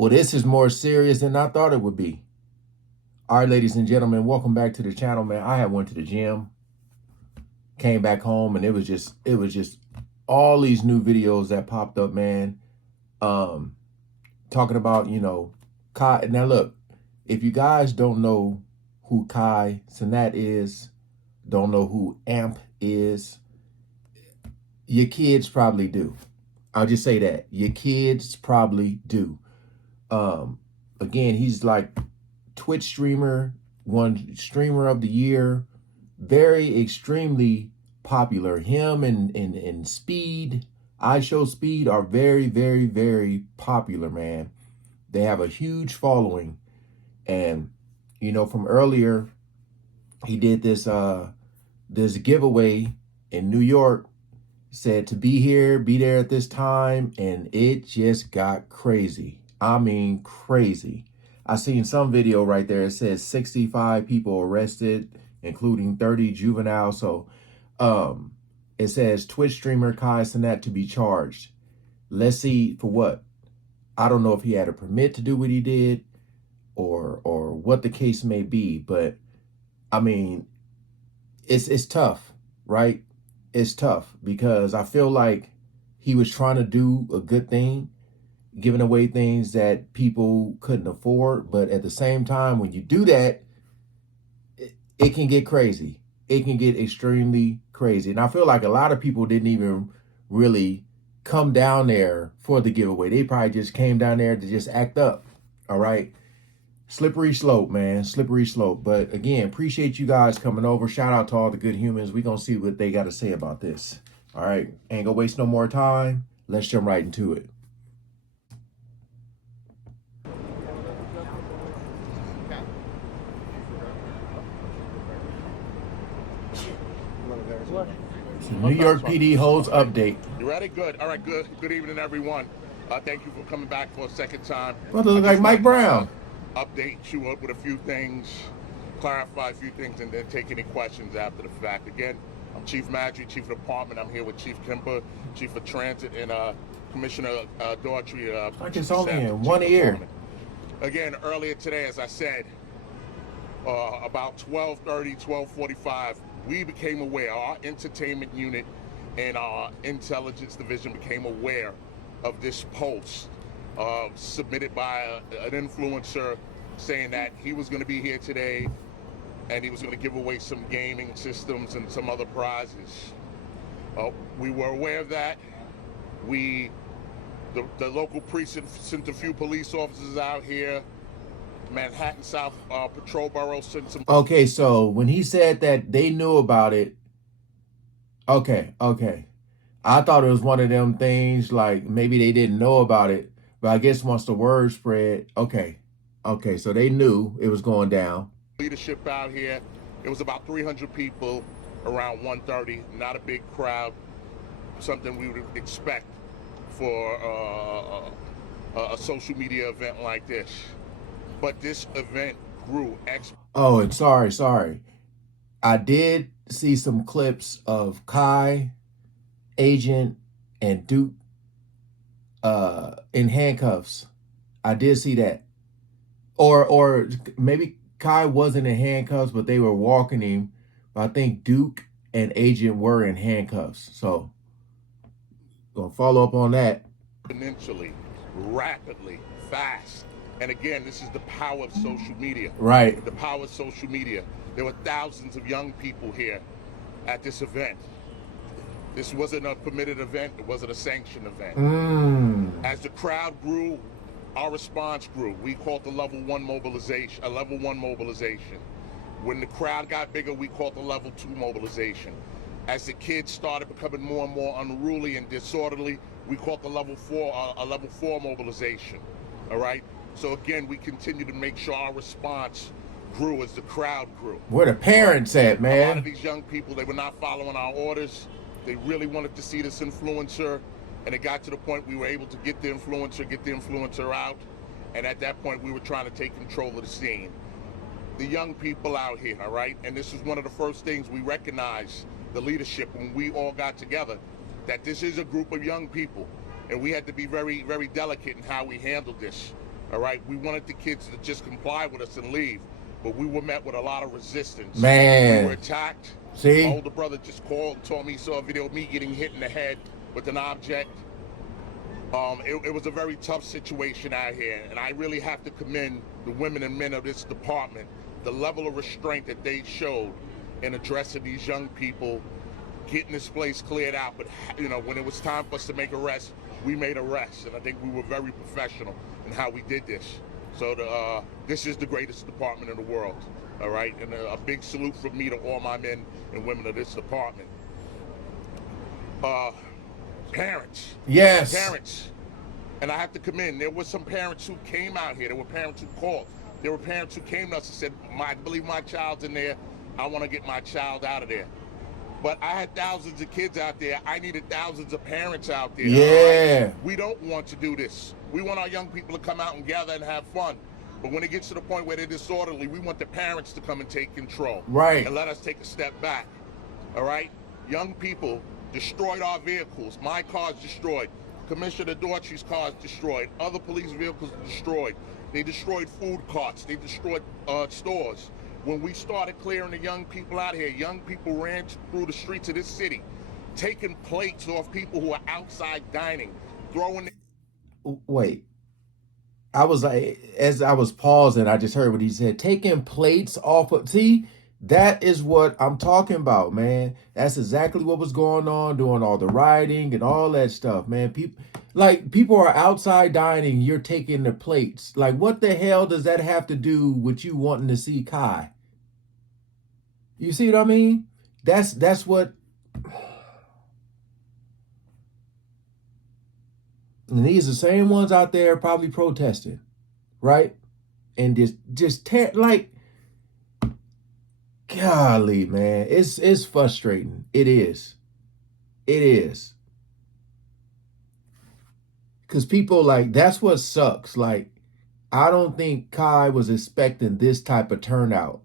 Well, this is more serious than I thought it would be. All right, ladies and gentlemen, welcome back to the channel, man. I had went to the gym, came back home, and it was just all these new videos that popped up, man. Talking about, Kai. Now look, if you guys don't know who Kai Cenat is, don't know who AMP is, your kids probably do. I'll just say that. Your kids probably do. Again, he's like Twitch streamer, one streamer of the year, very extremely popular. Him and Speed, I Show Speed are very, very, very popular, man. They have a huge following. And, from earlier, he did this this giveaway in New York, said to be here, be there at this time, and it just got crazy. I mean, crazy. I seen some video right there. It says 65 people arrested, including 30 juveniles. So it says Twitch streamer Kai Cenat to be charged. Let's see for what. I don't know if he had a permit to do what he did or what the case may be. But, I mean, it's tough, right? It's tough because I feel like he was trying to do a good thing, giving away things that people couldn't afford. But at the same time, when you do that, it can get crazy. It can get extremely crazy. And I feel like a lot of people didn't even really come down there for the giveaway. They probably just came down there to just act up. All right. Slippery slope, man. Slippery slope. But again, appreciate you guys coming over. Shout out to all the good humans. We're going to see what they got to say about this. All right. Ain't going to waste no more time. Let's jump right into it. New York PD holds update. You ready? Good. All right, good. Good evening, everyone. Thank you for coming back for a second time. Brother look like Mike Brown. Update you up with a few things, clarify a few things, and then take any questions after the fact. Again, I'm Chief Madry, Chief of Department. I'm here with Chief Kemper, Chief of Transit, and Commissioner Daughtry. I it's only in one ear. Again, earlier today, as I said, about 12:30, 12:45, we became aware, our entertainment unit and our intelligence division became aware of this post submitted by an influencer saying that he was going to be here today and he was going to give away some gaming systems and some other prizes. We were aware of that. The local precinct sent a few police officers out here. Manhattan South Patrol Bureau sent some. Okay, so when he said that they knew about it, okay. I thought it was one of them things like maybe they didn't know about it, but I guess once the word spread, okay, so they knew it was going down. Leadership out here, it was about 300 people around 1:30, not a big crowd, something we would expect for a social media event like this. But this event grew exponentially. Oh, and sorry. I did see some clips of Kai, Agent, and Duke in handcuffs. I did see that. Or maybe Kai wasn't in handcuffs, but they were walking him. But I think Duke and Agent were in handcuffs. So, gonna follow up on that. Exponentially, rapidly, fast. And again, this is the power of social media. Right. The power of social media. There were thousands of young people here at this event. This wasn't a permitted event. It wasn't a sanctioned event. As the crowd grew, our response grew. We called the level 1 mobilization, a level 1 mobilization. When the crowd got bigger, we called the level 2 mobilization. As the kids started becoming more and more unruly and disorderly, we called the level 4 mobilization. All right. So again, we continue to make sure our response grew as the crowd grew. Where the parents at, man? A lot of these young people, they were not following our orders. They really wanted to see this influencer, and it got to the point we were able to get the influencer out, and at that point we were trying to take control of the scene. The young people out here, all right? And this is one of the first things we recognized, the leadership, when we all got together, that this is a group of young people, and we had to be very, very delicate in how we handled this. All right, we wanted the kids to just comply with us and leave, but we were met with a lot of resistance. Man. We were attacked. See? My older brother just called and told me he saw a video of me getting hit in the head with an object. It was a very tough situation out here, and I really have to commend the women and men of this department, the level of restraint that they showed in addressing these young people, getting this place cleared out. But, you know, when it was time for us to make arrests, we made arrests, and I think we were very professional in how we did this. So this is the greatest department in the world, all right? And a big salute from me to all my men and women of this department. Parents. Yes. Parents. And I have to commend, there were some parents who came out here. There were parents who called. There were parents who came to us and said, I believe my child's in there. I want to get my child out of there. But I had thousands of kids out there. I needed thousands of parents out there. Yeah. Right? We don't want to do this. We want our young people to come out and gather and have fun. But when it gets to the point where they're disorderly, we want the parents to come and take control. Right. And let us take a step back. All right? Young people destroyed our vehicles. My car's destroyed. Commissioner Daughtry's car's destroyed. Other police vehicles destroyed. They destroyed food carts. They destroyed stores. When we started clearing the young people out here, young people ran through the streets of this city, taking plates off people who are outside dining, throwing... Wait. I was like, as I was pausing, I just heard what he said, taking plates off of, see, that is what I'm talking about, man. That's exactly what was going on, doing all the rioting and all that stuff, man. People are outside dining, you're taking the plates. Like, what the hell does that have to do with you wanting to see Kai? You see what I mean? That's what... And these are the same ones out there probably protesting, right? And like, golly, man, it's frustrating. It is. It is. Because people, like, that's what sucks. Like, I don't think Kai was expecting this type of turnout.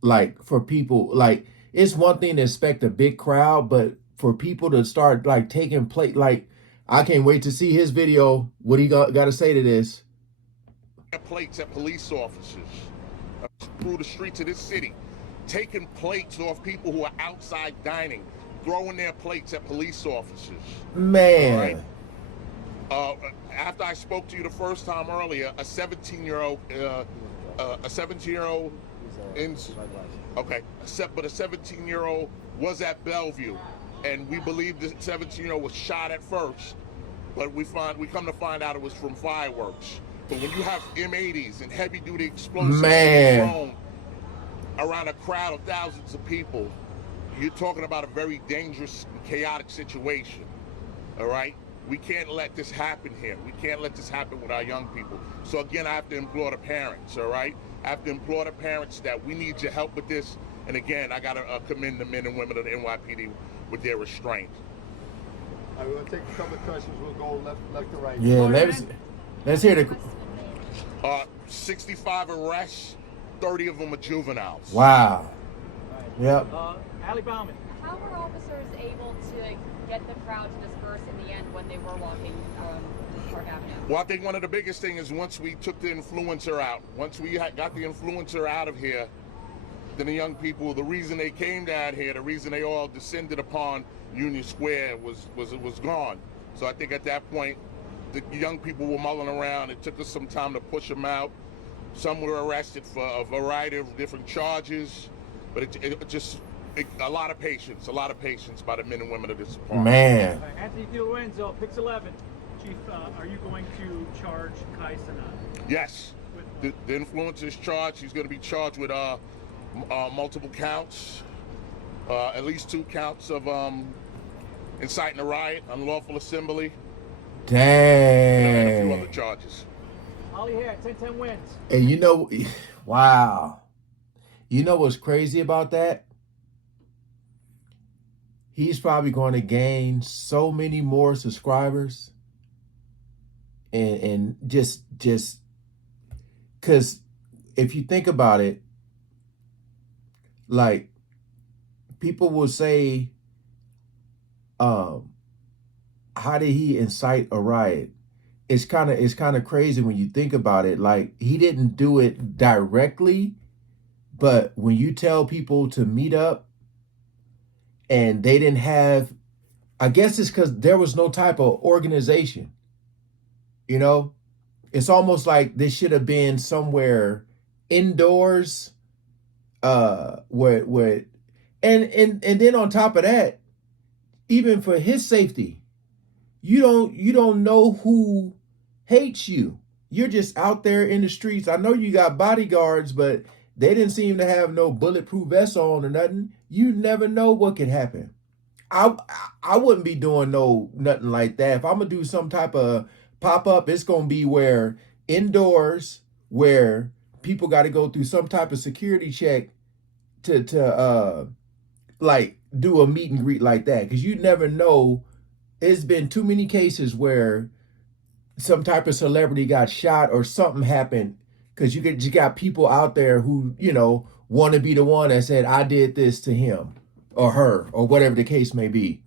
Like, for people, like, it's one thing to expect a big crowd, but for people to start, like, taking place, like, I can't wait to see his video. What he got to say to this? Plates at police officers through the streets of this city, taking plates off people who are outside dining, throwing their plates at police officers. Man. All right? After I spoke to you the first time earlier, a 17-year-old, but a 17-year-old was at Bellevue, and we believe the 17-year-old was shot at first, but we come to find out it was from fireworks. But when you have M80s and heavy-duty explosives thrown around a crowd of thousands of people, you're talking about a very dangerous and chaotic situation, all right? We can't let this happen here. We can't let this happen with our young people. So again, I have to implore the parents, all right? I have to implore the parents that we need your help with this. And again, I got to commend the men and women of the NYPD with their restraint. All right, we're going to take a couple of questions. We'll go left to right. Yeah, let's hear the... 65 arrests, 30 of them are juveniles. Wow. Yep. Allie Bauman. How were officers able to get the crowd to disperse in the end when they were walking Park Avenue? Well, I think one of the biggest things is once we took the influencer out, once we got the influencer out of here, then the young people, the reason they came down here, the reason they all descended upon Union Square was gone. So I think at that point, the young people were mulling around. It took us some time to push them out. Some were arrested for a variety of different charges, but a lot of patience by the men and women of this department. Man. Anthony DiLorenzo, Pix 11. Chief, are you going to charge Kai Cenat? Yes. The influencer is charged. He's going to be charged with multiple counts, at least 2 counts of inciting a riot, unlawful assembly, Dang. and a few other charges. Ollie Hack, 10-10 wins. And you know, wow. You know what's crazy about that? He's probably going to gain so many more subscribers. And just because if you think about it, like, people will say, how did he incite a riot? it's kind of crazy when you think about it. Like, he didn't do it directly, but when you tell people to meet up and they didn't have, I guess it's because there was no type of organization. You know, it's almost like this should have been somewhere indoors, where and then on top of that, even for his safety, you don't know who hates you. You're just out there in the streets. I know you got bodyguards, but they didn't seem to have no bulletproof vests on or nothing. You never know what could happen. I I wouldn't be doing no nothing like that. If I'm gonna do some type of pop up, it's gonna be where indoors, where people got to go through some type of security check to like do a meet and greet like that, because you never know. It's been too many cases where some type of celebrity got shot or something happened, because you got people out there who want to be the one that said I did this to him or her or whatever the case may be.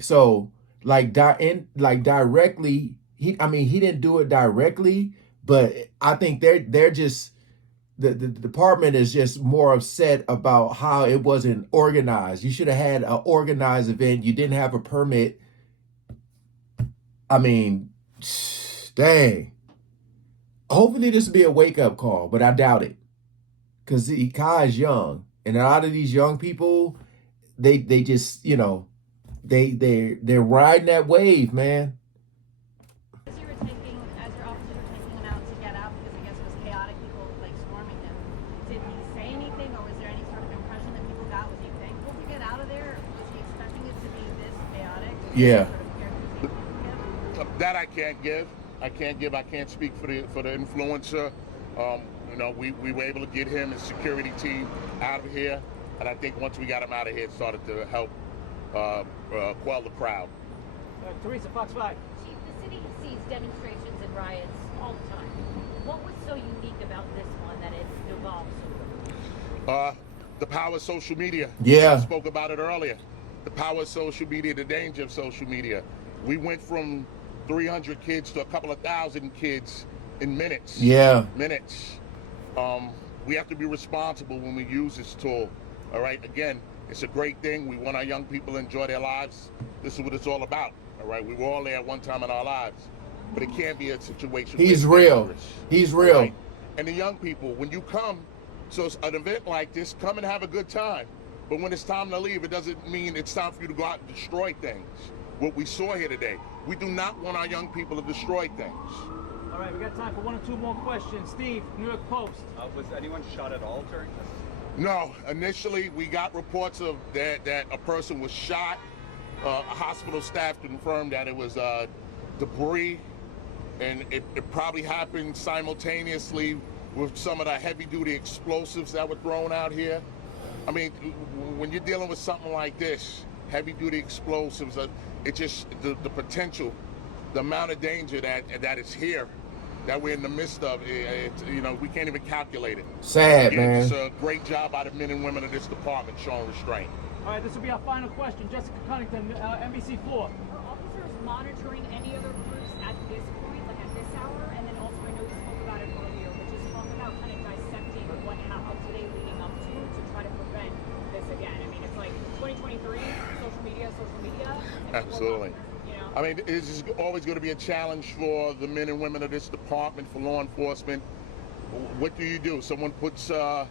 So like directly, he didn't do it directly, but I think they're just the department is just more upset about how it wasn't organized. You should have had an organized event. You didn't have a permit. I mean, dang. Hopefully this will be a wake up call, but I doubt it, because Kai is young, and a lot of these young people, they just they're riding that wave, man. As your officers were taking him out to get out, because I guess it was chaotic, people like swarming him, did he say anything, or was there any sort of impression that people got? Was he thankful to get out of there? Was he expecting it to be this chaotic? Yeah. That I can't give. I can't speak for the influencer. We were able to get him and security team out of here, and I think once we got him out of here, it started to help quell the crowd. Teresa, Fox 5. Chief, the city sees demonstrations and riots all the time. What was so unique about this one that it evolved so quickly? The power of social media. Yeah. I spoke about it earlier. The power of social media, the danger of social media. We went from 300 kids to a couple of thousand kids in minutes. Yeah. Minutes. We have to be responsible when we use this tool. All right. Again, it's a great thing. We want our young people to enjoy their lives. This is what it's all about. All right. We were all there at one time in our lives, but it can't be a situation. He's where it's real. dangerous. He's real. Right? And the young people, when you come, so it's an event like this, come and have a good time. But when it's time to leave, it doesn't mean it's time for you to go out and destroy things. What we saw here today, we do not want our young people to destroy things. All right, we got time for one or two more questions. Steve, New York Post. Was anyone shot at all during this? No, initially we got reports of that a person was shot. Hospital staff confirmed that it was debris, and it probably happened simultaneously with some of the heavy-duty explosives that were thrown out here. I mean, when you're dealing with something like this, heavy-duty explosives, it just the potential, the amount of danger that is here, that we're in the midst of, we can't even calculate it. Sad, Again, man. it's a great job by the men and women of this department showing restraint. All right, this will be our final question. Jessica Cunnington, NBC4. Are officers monitoring any other groups at this point, like at this hour? And then also, I know you spoke about it earlier, but just talk about kind of dissecting how today leading up to try to prevent this again. I mean, it's like 2023, social media. Absolutely. I mean, it's just always going to be a challenge for the men and women of this department, for law enforcement. What do you do? Someone puts a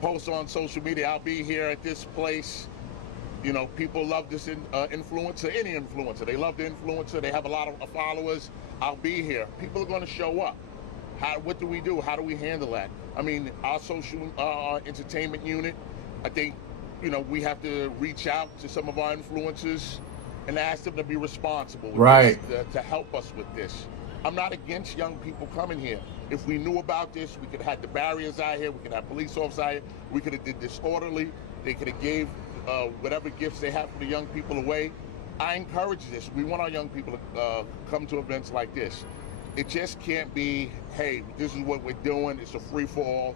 post on social media, I'll be here at this place. People love this influencer, any influencer. They love the influencer. They have a lot of followers. I'll be here. People are going to show up. What do we do? How do we handle that? I mean, our social entertainment unit, I think, we have to reach out to some of our influencers and ask them to be responsible with Right. this, to help us with this. I'm not against young people coming here. If we knew about this, we could have had the barriers out here, we could have police officers out here, we could have did this orderly, they could have gave whatever gifts they have for the young people away. I encourage this. We want our young people to come to events like this. It just can't be, hey, this is what we're doing, it's a free-for-all.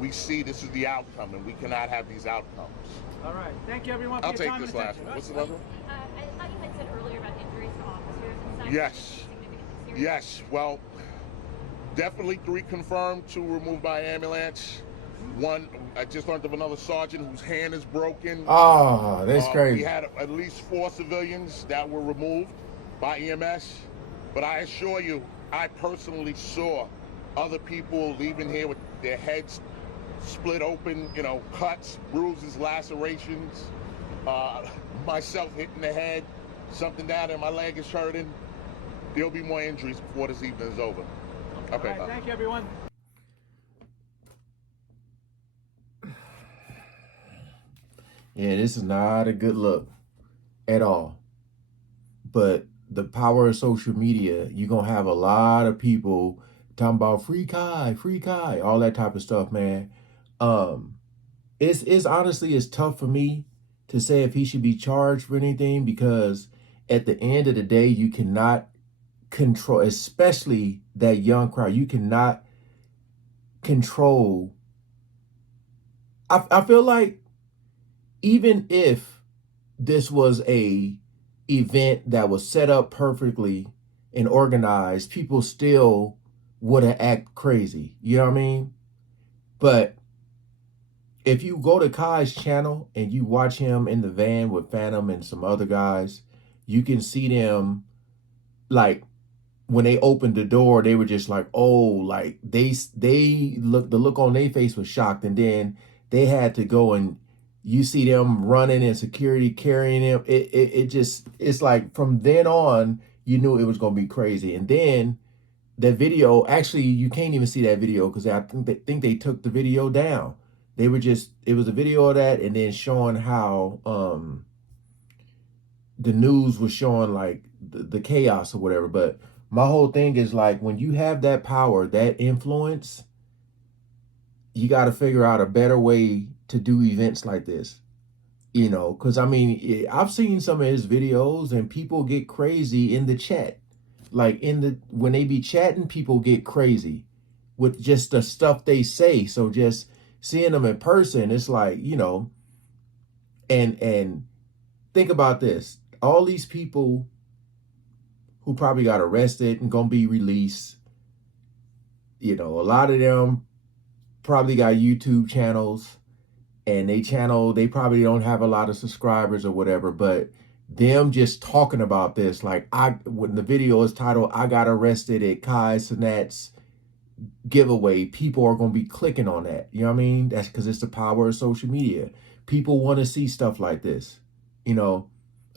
We see this is the outcome, and we cannot have these outcomes. All right, thank you everyone for I'll your take time this and last attention. one. What's the last one? I thought you had said earlier about injuries to officers and such. Yes. Significantly Yes, well, definitely 3 confirmed, 2 removed by ambulance. 1, I just learned of another sergeant whose hand is broken. Oh, that's We crazy. had at least 4 civilians that were removed by EMS. But I assure you, I personally saw other people leaving here with their heads split open, you know, cuts, bruises, lacerations. Myself hitting the head, something down there, my leg is hurting. There'll be more injuries before this evening is over. Okay, All right, thank you, everyone. Yeah, this is not a good look at all. But the power of social media, you're gonna have a lot of people talking about free Kai, all that type of stuff, man. Um, it's honestly it's tough for me to say if he should be charged for anything because at the end of the day, you cannot control, especially that young crowd. You cannot control. I feel like even if this was a event that was set up perfectly and organized, people still would have act crazy. You know what I mean? But if you go to Kai's channel and you watch him in the van with Phantom and some other guys, you can see them like when they opened the door, they were just like, oh, like they look the look on their face was shocked, and then they had to go and you see them running and security carrying him. It just it's like from then on you knew it was gonna be crazy, and then that video actually you can't even see that video because I think they took the video down. They were just it was a video of that, and then showing how the news was showing like the chaos or whatever. But my whole thing is like when you have that power, that influence, you got to figure out a better way to do events like this. You know, because I mean, I've seen some of his videos and people get crazy in the chat. Like in the when they be chatting, people get crazy with just the stuff they say. So just seeing them in person, it's like, you know, and think about this. All these people who probably got arrested and gonna be released, you know, a lot of them probably got YouTube channels and they probably don't have a lot of subscribers or whatever, but them just talking about this, like when the video is titled I got arrested at Kai Cenat's giveaway, people are gonna be clicking on that. You know what I mean? That's because it's the power of social media. People want to see stuff like this. You know,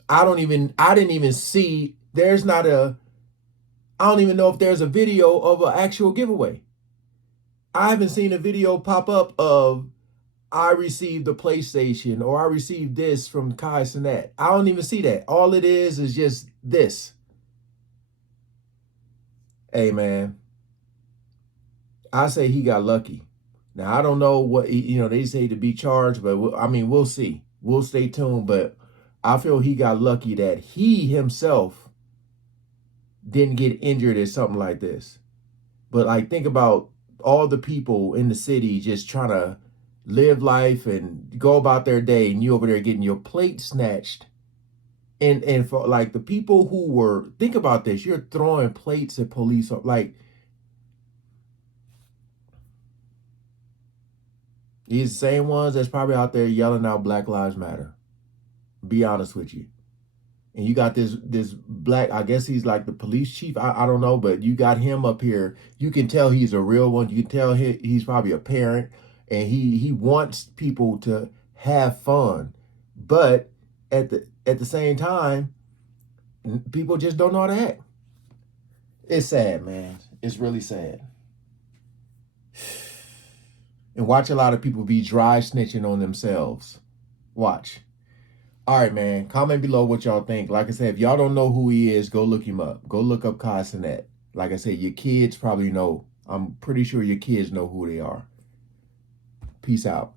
I didn't even see I don't even know if there's a video of an actual giveaway. I haven't seen a video pop up of I received a PlayStation or I received this from Kai Cenat. I don't even see that. All it is just this. Hey man, I say he got lucky. Now I don't know what you know. They say to be charged, but I mean we'll see. We'll stay tuned. But I feel he got lucky that he himself didn't get injured at something like this. But like think about all the people in the city just trying to live life and go about their day, and you over there getting your plate snatched. And for like the people who were think about this, you're throwing plates at police like these same ones that's probably out there yelling out Black Lives Matter. Be honest with you. And you got this black, I guess he's like the police chief. I don't know, but you got him up here. You can tell he's a real one. You can tell he's probably a parent, and he wants people to have fun. But at the same time, people just don't know how to act. It's sad, man. It's really sad. And watch a lot of people be dry snitching on themselves. Watch. All right, man. Comment below what y'all think. Like I said, if y'all don't know who he is, go look him up. Go look up Kai Cenat. Like I said, your kids probably know. I'm pretty sure your kids know who they are. Peace out.